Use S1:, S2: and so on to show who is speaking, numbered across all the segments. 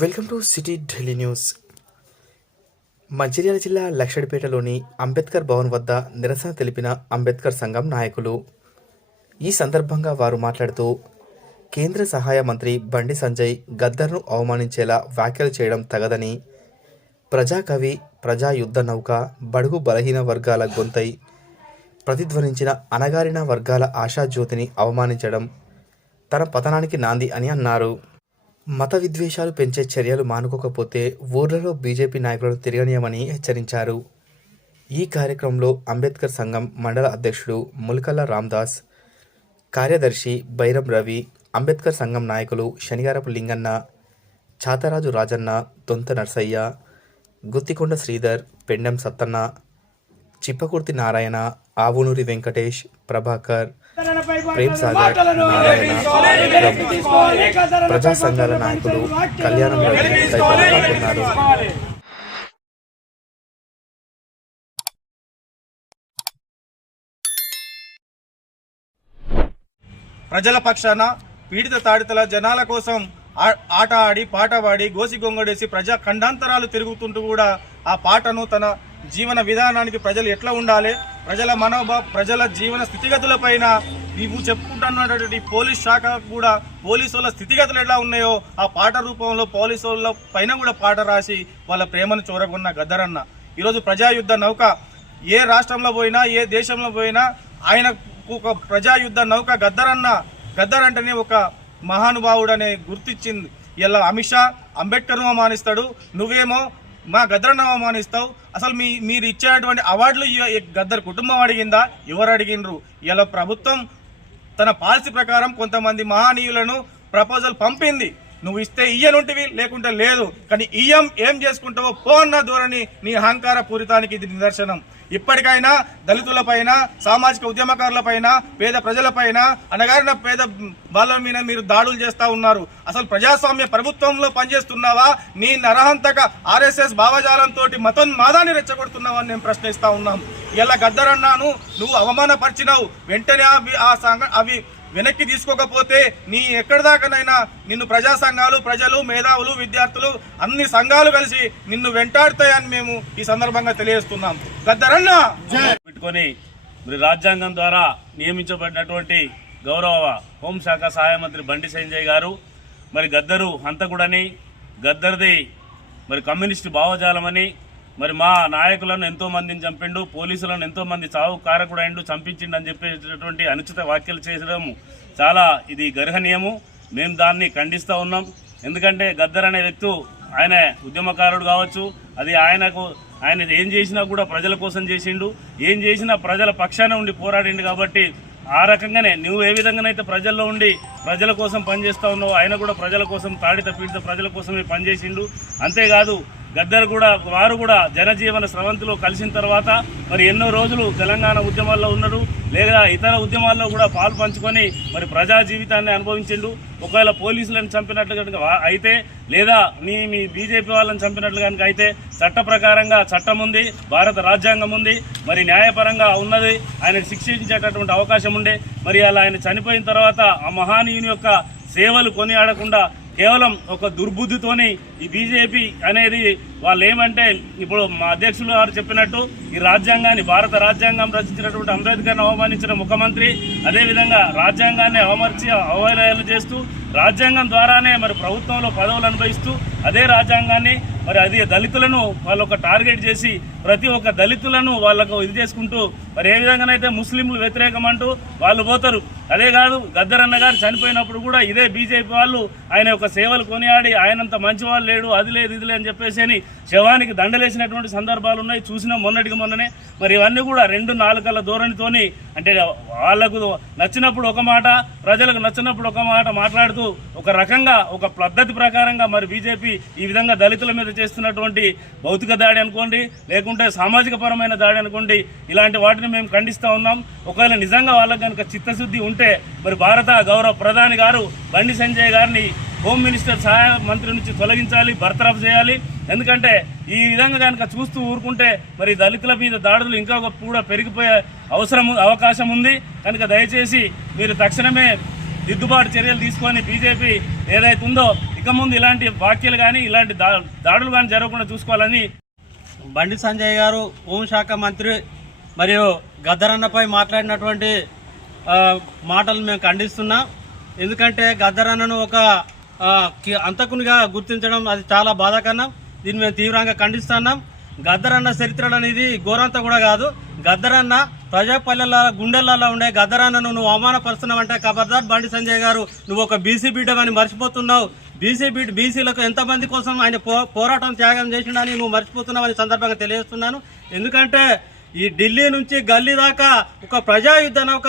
S1: Welcome to city Delhi news. Mancherial జిల్లా లక్షడిపేటలోని అంబేద్కర్ భవన్ వద్ద నిరసన తెలిపిన అంబేద్కర్ సంఘం నాయకులు. ఈ సందర్భంగా వారు మాట్లాడుతూ కేంద్ర సహాయ మంత్రి బండి సంజయ్ గద్దర్ను అవమానించేలా వ్యాఖ్యలు చేయడం తగదని ప్రజాకవి ప్రజా యుద్ధ నౌక బడుగు బలహీన వర్గాల గొంతై ప్రతిధ్వనించిన అణగారిన వర్గాల ఆశాజ్యోతిని అవమానించడం తన పతనానికి నాంది అని అన్నారు. మత విద్వేషాలు పెంచే చర్యలు మానుకోకపోతే ఊర్లలో బీజేపీ నాయకులను తిరగనీయమని హెచ్చరించారు. ఈ కార్యక్రమంలో అంబేద్కర్ సంఘం మండల అధ్యక్షుడు ములకల్ల రామ్దాస్ కార్యదర్శి బైరం రవి అంబేద్కర్ సంఘం నాయకులు శనిగారపు లింగన్న చాతరాజు రాజన్న దొంత నర్సయ్య గుత్తికొండ శ్రీధర్ పెండెం సత్తన్న చిప్పకుర్తి నారాయణ ఆవునూరి వెంకటేష్ ప్రభాకర్ ప్రేమ్ సాగర్ నారాయణ ప్రజా సంఘాల నాయకులు కళ్యాణం పాల్గొన్నారు.
S2: ప్రజల పక్షాన పీడిత తాడితల జనాల కోసం ఆ- ఆట ఆడి పాట పాడి గోసి గొంగడేసి ప్రజా ఖండాంతరాలు తిరుగుతుంటూ కూడా ఆ పాటను తన జీవన విధానానికి ప్రజలు ఎట్లా ఉండాలి? ప్రజల మనోభావ ప్రజల జీవన స్థితిగతులపైన నీవు చెప్పుకుంటున్నటువంటి పోలీస్ శాఖ కూడా పోలీసు వాళ్ళ స్థితిగతులు ఎలా ఉన్నాయో ఆ పాట రూపంలో పోలీసు వాళ్ళ పైన కూడా పాట రాసి వాళ్ళ ప్రేమను చూరగొన్న గద్దరన్న. ఈరోజు ప్రజాయుద్ధ నౌక ఏ రాష్ట్రంలో పోయినా ఏ దేశంలో పోయినా ఆయన ఒక ప్రజాయుద్ధ నౌక గద్దరన్న. గద్దర్ అంటేనే ఒక మహానుభావుడనే గుర్తించింది ఇలా అమిత్ షా అంబేద్కర్ను అవమానిస్తాడు. నువ్వేమో మా గద్దరన్న అవమానిస్తావు అసలు మీ మీరు ఇచ్చేటువంటి అవార్డులు గద్దరు కుటుంబం అడిగిందా? ఎవరు అడిగినరు ఇలా ప్రభుత్వం తన పాలసీ ప్రకారం కొంతమంది మహనీయులను ప్రపోజల్ పంపింది. నువ్వు ఇస్తే ఇయ్యనుంటివి లేకుంటే లేదు. కానీ ఇయ్యం ఏం చేసుకుంటావో పో అన్న ధోరణి నీ అహంకార పూరితానికి ఇది నిదర్శనం. ఇప్పటికైనా దళితులపైన సామాజిక ఉద్యమకారులపైన పేద ప్రజలపైన అనగారిన పేద బాలల మీద మీరు దాడులు చేస్తూ ఉన్నారు. అసలు ప్రజాస్వామ్య ప్రభుత్వంలో పనిచేస్తున్నావా? నీ నరహంతక ఆర్ఎస్ఎస్ భావజాలంతో మతం మాదాన్ని రెచ్చగొడుతున్నావా అని నేను ప్రశ్నిస్తూ ఉన్నాం ఇలా గద్దరన్నాను నువ్వు అవమానపరిచినావు. వెంటనే అవి ఆ సంఘ అవి వెనక్కి తీసుకోకపోతే నీ ఎక్కడి దాకానైనా నిన్ను ప్రజా సంఘాలు ప్రజలు మేధావులు విద్యార్థులు అన్ని సంఘాలు కలిసి నిన్ను వెంటాడుతాయని మేము ఈ సందర్భంగా తెలియజేస్తున్నాం. గద్దరన్న!
S3: పెట్టుకొని మరి రాజ్యాంగం ద్వారా నియమించబడినటువంటి గౌరవ హోంశాఖ సహాయ మంత్రి బండి సంజయ్ గారు మరి గద్దరు హంతకుడని గద్దర్ది మరి కమ్యూనిస్టు భావజాలమని మరి మా నాయకులను ఎంతో మందిని చంపిండు పోలీసులను ఎంతో మంది చావు కారకుడైండు చంపించిండు అని చెప్పేటటువంటి అనుచిత వ్యాఖ్యలు చేయడం చాలా ఇది గర్హనీయము. మేము దాన్ని ఖండిస్తూ ఉన్నాం. ఎందుకంటే గద్దర్ అనే వ్యక్తి ఆయన ఉద్యమకారుడు కావచ్చు అది ఆయనకు ఆయన ఏం చేసినా కూడా ప్రజల కోసం చేసిండు. ఏం చేసినా ప్రజల పక్షాన ఉండి పోరాడిండు కాబట్టి ఆ రకంగానే నువ్వు ఏ విధంగానైతే ప్రజల్లో ఉండి ప్రజల కోసం పనిచేస్తూ ఉన్నావు ఆయన కూడా ప్రజల కోసం తాడిత పీడిత ప్రజల కోసమే పనిచేసిండు. అంతేకాదు గద్దరు కూడా వారు కూడా జనజీవన స్రవంతిలో కలిసిన తర్వాత మరి ఎన్నో రోజులు తెలంగాణ ఉద్యమాల్లో ఉన్నారు. లేదా ఇతర ఉద్యమాల్లో కూడా పాలు పంచుకొని మరి ప్రజా జీవితాన్ని అనుభవించిండు. ఒకవేళ పోలీసులను చంపినట్లు కనుక అయితే లేదా మీ మీ బీజేపీ వాళ్ళని చంపినట్లు కనుక అయితే చట్ట ప్రకారంగా చట్టం ఉంది భారత రాజ్యాంగం ఉంది మరి న్యాయపరంగా ఉన్నది ఆయన శిక్షించేటటువంటి అవకాశం ఉండే మరి అలా ఆయన చనిపోయిన తర్వాత ఆ మహానీయుని యొక్క సేవలు కొనియాడకుండా కేవలం ఒక దుర్బుద్ధితోని ఈ బీజేపీ అనేది వాళ్ళు ఏమంటే ఇప్పుడు మా అధ్యక్షులు గారు చెప్పినట్టు ఈ రాజ్యాంగాన్ని భారత రాజ్యాంగం రచించినటువంటి అంబేద్కర్ని అవమానించిన ముఖ్యమంత్రి అదేవిధంగా రాజ్యాంగాన్ని అవమర్చి అవహేళనలు చేస్తూ రాజ్యాంగం ద్వారానే మరి ప్రభుత్వంలో పదవులు అనుభవిస్తూ అదే రాజ్యాంగాన్ని మరి అది దళితులను వాళ్ళు ఒక టార్గెట్ చేసి ప్రతి ఒక్క దళితులను వాళ్ళకు ఇది చేసుకుంటూ మరి ఏ విధంగానైతే ముస్లింలు వ్యతిరేకం అంటూ వాళ్ళు పోతారు. అదే కాదు గద్దరన్న గారు చనిపోయినప్పుడు కూడా ఇదే బీజేపీ వాళ్ళు ఆయన యొక్క సేవలు కొనియాడి ఆయనంత మంచి వాళ్ళు లేడు అది లేదు ఇది లేదు అని చెప్పేసి అని శవానికి దండలేసినటువంటి సందర్భాలు ఉన్నాయి. చూసిన మొన్నటికి మొన్ననే. మరి ఇవన్నీ కూడా రెండు నాలుగల ధోరణితోని అంటే వాళ్ళకు నచ్చినప్పుడు ఒక మాట ప్రజలకు నచ్చినప్పుడు ఒక మాట మాట్లాడుతూ ఒక రకంగా ఒక పద్ధతి ప్రకారంగా మరి బీజేపీ ఈ విధంగా దళితుల మీద చేస్తున్నటువంటి భౌతిక దాడి అనుకోండి లేకుంటే సామాజిక పరమైన దాడి అనుకోండి ఇలాంటి వాటిని మేము ఖండిస్తూ ఉన్నాం. ఒకవేళ నిజంగా వాళ్ళకి కనుక చిత్తశుద్ధి ఉంటే మరి భారత గౌరవ ప్రధాని గారు బండి సంజయ్ గారిని హోమ్ మినిస్టర్ సహాయ మంత్రి నుంచి తొలగించాలి బర్తరఫ్ చేయాలి. ఎందుకంటే ఈ విధంగా కనుక చూస్తూ ఊరుకుంటే మరి దళితుల మీద దాడులు ఇంకా కూడా పెరిగిపోయే అవసరం అవకాశం ఉంది. కనుక దయచేసి మీరు తక్షణమే దిద్దుబాటు చర్యలు తీసుకొని బీజేపీ ఏదైతుందో ఉందో ముందు ఇలాంటి వ్యాఖ్యలు కానీ ఇలాంటి దా- దాడులు కానీ జరగకుండా చూసుకోవాలని
S4: బండి సంజయ్ గారు హోంశాఖ మంత్రి మరియు గద్దరన్నపై మాట్లాడినటువంటి మాటలు మేము ఖండిస్తున్నాం. ఎందుకంటే గద్దరన్నను ఒక అంతకునిగా గుర్తించడం అది చాలా బాధాకరం. దీన్ని మేము తీవ్రంగా ఖండిస్తున్నాం. గద్దరన్న చరిత్రలు అనేది ఘోరంతా కూడా కాదు. గద్దరన్న ప్రజాపల్లెల గుండెలలో ఉండే గద్దరన్నను నువ్వు అవమానపరుస్తున్నావు అంటే కబర్దార్ బండి సంజయ్ గారు నువ్వు ఒక బీసీ బిడ్డమని మర్చిపోతున్నావు. బీసీ బీసీలకు ఎంతమంది కోసం ఆయన పో పోరాటం త్యాగం చేసిండని నువ్వు మర్చిపోతున్నావు సందర్భంగా తెలియజేస్తున్నాను. ఎందుకంటే ఈ ఢిల్లీ నుంచి గల్లీ దాకా ఒక ప్రజాయుద్ధం ఒక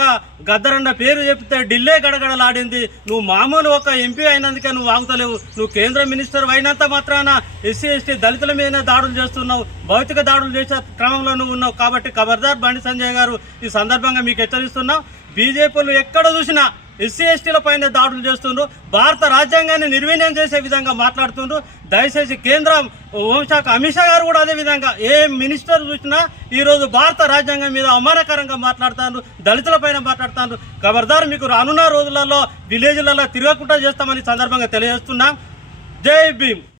S4: గద్దరన్న పేరు చెప్తే ఢిల్లీ గడగడలాడింది. నువ్వు మామూలు ఒక ఎంపీ అయినందుకే నువ్వు ఆగుతలేవు. నువ్వు కేంద్ర మినిస్టర్ అయినంత మాత్రాన ఎస్సీ ఎస్టీ దళితుల మీద దాడులు చేస్తున్నావు. భౌతిక దాడులు చేసే క్రమంలో నువ్వు ఉన్నావు. కాబట్టి ఖబర్దార్ బండి సంజయ్ గారు ఈ సందర్భంగా మీకు హెచ్చరిస్తున్నావు బీజేపీలు ఎక్కడ చూసినా ఎస్సీ ఎస్టీల పైన దాడులు చేస్తుండ్రు. భారత రాజ్యాంగాన్ని నిర్వీర్యం చేసే విధంగా మాట్లాడుతుండ్రు. దయచేసి కేంద్రం హోంశాఖ అమిత్ షా గారు కూడా అదే విధంగా ఏ మినిస్టర్ చూసినా ఈరోజు భారత రాజ్యాంగం మీద అవమానకరంగా మాట్లాడుతారు దళితుల పైన మాట్లాడుతారు ఖబర్దారు మీకు రానున్న రోజులలో విలేజ్లలో తిరగకుండా చేస్తామని సందర్భంగా తెలియజేస్తున్నాం. జై భీమ్.